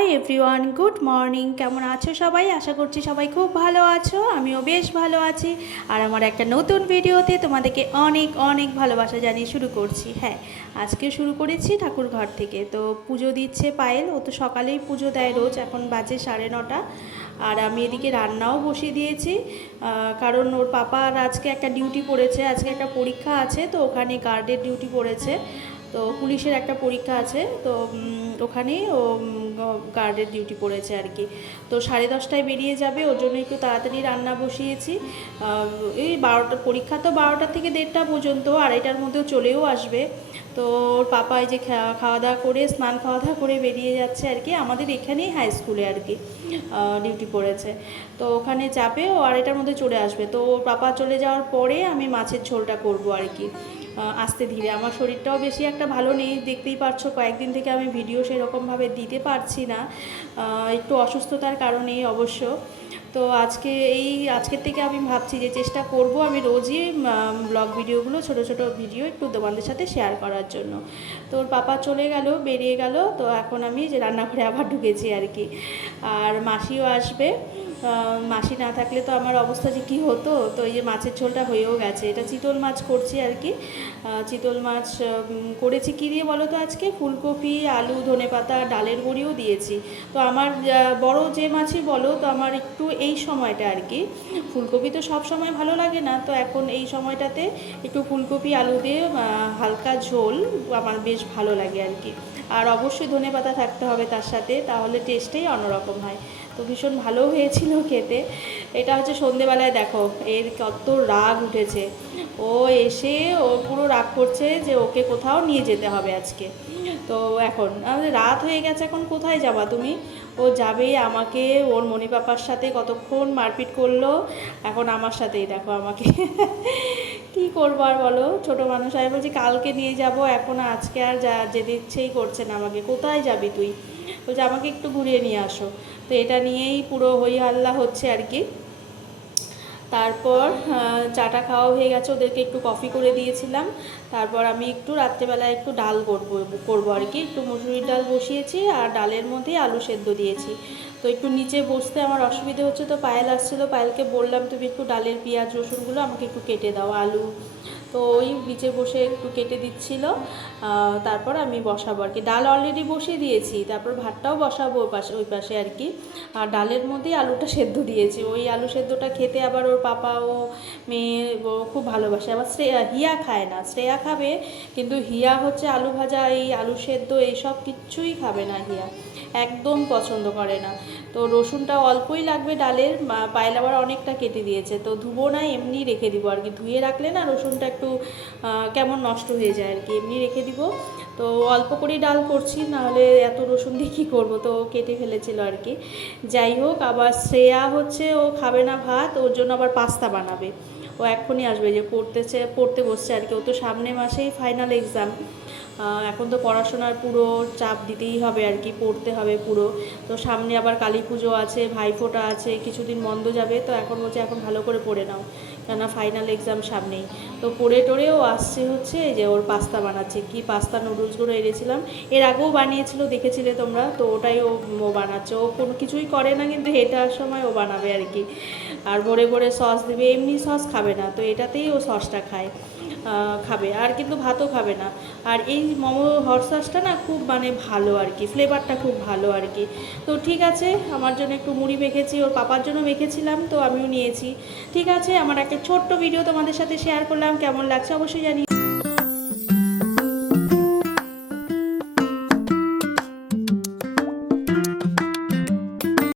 Hi everyone good morning কেমন আছো সবাই? আশা করছি সবাই খুব ভালো আছো। আমিও বেশ ভালো আছি। আর আমার একটা নতুন ভিডিওতে তোমাদেরকে অনেক অনেক ভালোবাসা জানিয়ে শুরু করছি। হ্যাঁ আজকে শুরু করেছি ঠাকুর ঘর থেকে। তো পুজো দিচ্ছে পায়েল। ও তো সকালেই পুজো দেয় রোজ। এখন বাজে সাড়ে নটা। আর আমি এদিকে রান্নাও বসিয়ে দিয়েছি। কারণ ওর পাপার আজকে একটা ডিউটি পড়েছে। আজকে একটা পরীক্ষা আছে, তো ওখানে গার্ডের ডিউটি পড়েছে। তো পুলিশের একটা পরীক্ষা আছে, তো ওখানে ও গার্ডের ডিউটি পড়েছে আর কি। তো সাড়ে দশটায় বেরিয়ে যাবে, ওর জন্য একটু তাড়াতাড়ি রান্না বসিয়েছি। এই বারোটা, পরীক্ষা তো বারোটা থেকে দেড়টা পর্যন্ত, আড়াইটার মধ্যেও চলেও আসবে। তো ওর পাপা এই যে খাওয়া দাওয়া করে, স্নান খাওয়া দাওয়া করে বেরিয়ে যাচ্ছে আর কি, আমাদের এখানেই হাই স্কুলে আর কি ডিউটি পড়েছে। তো ওখানে যাবে ও আড়াইটার মধ্যে চলে আসবে। তো ওর পাপা চলে যাওয়ার পরে আমি মাছের ঝোলটা করব আর কি। আস্তে ধীরে। আমার শরীরটাও বেশি একটা ভালো নেই। দেখতেই পারছ, কয়েকদিন থেকে আমি ভিডিও সেরকমভাবে দিতে পারছি না। একটু অসুস্থতার কারণেই অবশ্য। তো আজকে এই, আজকের থেকে আমি ভাবছি যে চেষ্টা করব আমি রোজই ব্লগ ভিডিওগুলো, ছোট ছোট ভিডিও একটু তোমাদের সাথে শেয়ার করার জন্য। তো ওর পাপা চলে গেল, বেরিয়ে গেল। তো এখন আমি যে রান্নাঘরে আবার ঢুকেছি আর কি। আর মাসিও আসবে। মাসি না থাকলে তো আমার অবস্থা যে কী হতো? তো এই যে মাছের ঝোলটা হয়েও গেছে। এটা চিতল মাছ করছি আর কি। চিতল মাছ করেছি কী দিয়ে বলো তো আজকে? ফুলকপি, আলু ধনেপাতা ডালের বড়িও দিয়েছি। তো আমার বড় যে মাছই বলো, তো আমার একটু এই সময়টা আর কি। ফুলকপি তো সব সময় ভালো লাগে না। তো এখন এই সময়টাতে একটু ফুলকপি, আলু দিয়ে হালকা ঝোল আমার বেশ ভালো লাগে আর কি। আর অবশ্যই ধনেপাতা থাকতে হবে তার সাথে। তাহলে টেস্টেই অন্যরকম হয়। তো ভীষণ ভালো হয়েছিল খেতে। এটা হচ্ছে সন্ধেবেলায় দেখো, এর কত রাগ উঠেছে। ও এসে ও পুরো রাগ করছে যে ওকে কোথাও নিয়ে যেতে হবে আজকে। তো এখন রাত হয়ে গেছে, এখন কোথায় যাবা তুমি? ও যাবে আমাকে, ওর মনি পাপার সাথে কতক্ষণ মারপিট করল, এখন আমার সাথেই দেখো আমাকে। কি করব আর বলো? ছোটো মানুষ, আমি বলছি কালকে নিয়ে যাব, এখন আজকে আর যা যেতে ইচ্ছেই করছে না আমাকে। কোথায় যাবি তুই? বলছে আমাকে একটু ঘুরিয়ে নিয়ে আসো। তো এটা নিয়েই পুরো হই হাল্লা হচ্ছে আর কি। তারপর চাটা খাওয়া হয়ে গেছে, ওদেরকে একটু কফি করে দিয়েছিলাম। তারপর আমি একটু রাত্রেবেলা একটু ডাল করব করব আর কি। একটু মুসুরির ডাল বসিয়েছি আর ডালের মধ্যেই আলু সেদ্ধ দিয়েছি। তো একটু নিচে বসতে আমার অসুবিধে হচ্ছে, তো পায়েল আসছিল। পায়েলকে বললাম, তুমি একটু ডালের পেঁয়াজ, রসুনগুলো আমাকে একটু কেটে দাও, আলু তো ওই নিচে বসে একটু কেটে দিচ্ছিল। তারপর আমি বসাবো আর কি ডাল অলরেডি বসিয়ে দিয়েছি, তারপর ভাতটাও বসাবো ওই পাশে ওই পাশে আর কি আর ডালের মধ্যেই আলুটা সেদ্ধ দিয়েছি। ওই আলু সেদ্ধটা খেতে আবার ওর পাপা ও মেয়ে ও খুব ভালোবাসে। আবার শ্রেয়া, হিয়া খায় না। শ্রেয়া খাবে, কিন্তু হিয়া হচ্ছে আলু ভাজা, এই আলু সেদ্ধ এইসব কিচ্ছুই খাবে না হিয়া। একদম পছন্দ করে না। তো রসুনটা অল্পই লাগবে ডালের, মা- পায়েল আবার অনেকটা কেটে দিয়েছে। তো ধুবো না এমনি রেখে দিব। আর কি ধুয়ে রাখলে না রসুনটা একটু কেমন নষ্ট হয়ে যায় আর কি। এমনি রেখে দিব। তো অল্প করেই ডাল করছি, নাহলে এত রসুন দিয়ে কী করব? তো কেটে ফেলেছিল আর কি। যাই হোক, আবার শ্রেয়া হচ্ছে, ও খাবে না ভাত, ওর জন্য আবার পাস্তা বানাবে। ও এক্ষুনি আসবে, যে পড়তেছে, পড়তে বসছে আর কি। ও তো সামনে মাসেই ফাইনাল এক্সাম এখন তো পড়াশোনার পুরো চাপ দিতেই হবে আর কি, পড়তে হবে পুরো। তো সামনে আবার কালী পুজো আছে, ভাইফোঁটা আছে, কিছুদিন বন্ধ যাবে। তো এখন বলছে, এখন ভালো করে পড়ে নাও। কেননা ফাইনাল এক্সাম সামনেই। তো পড়ে টড়েও আসছে হচ্ছে যে ওর পাস্তা বানাচ্ছে। কি পাস্তা নুডলসগুলো এনেছিলাম। এর আগেও বানিয়েছিল, দেখেছিলে তোমরা? তো ওটাই ও বানাচ্ছে। ও কোনো কিছুই করে না, কিন্তু এটার সময় ও বানাবে আর কি। আর ভরে ভরে সস দেবে। এমনি সস খাবে না, তো এটাতেই ও সসটা খায়। খাবে। আর কিন্তু ভাতও খাবে না। আর এই মোমো হট সসটা না খুব মানে ভালো আর কি। ফ্লেভারটা খুব ভালো আর কি। তো ঠিক আছে, আমার জন্য একটু মুড়ি মেখেছি, ওর পাপার জন্য মেখেছিলাম, তো আমিও নিয়েছি। ঠিক আছে, আমার একটা ছোট্ট ভিডিও তোমাদের সাথে শেয়ার করলাম কেমন লাগছে অবশ্যই জানি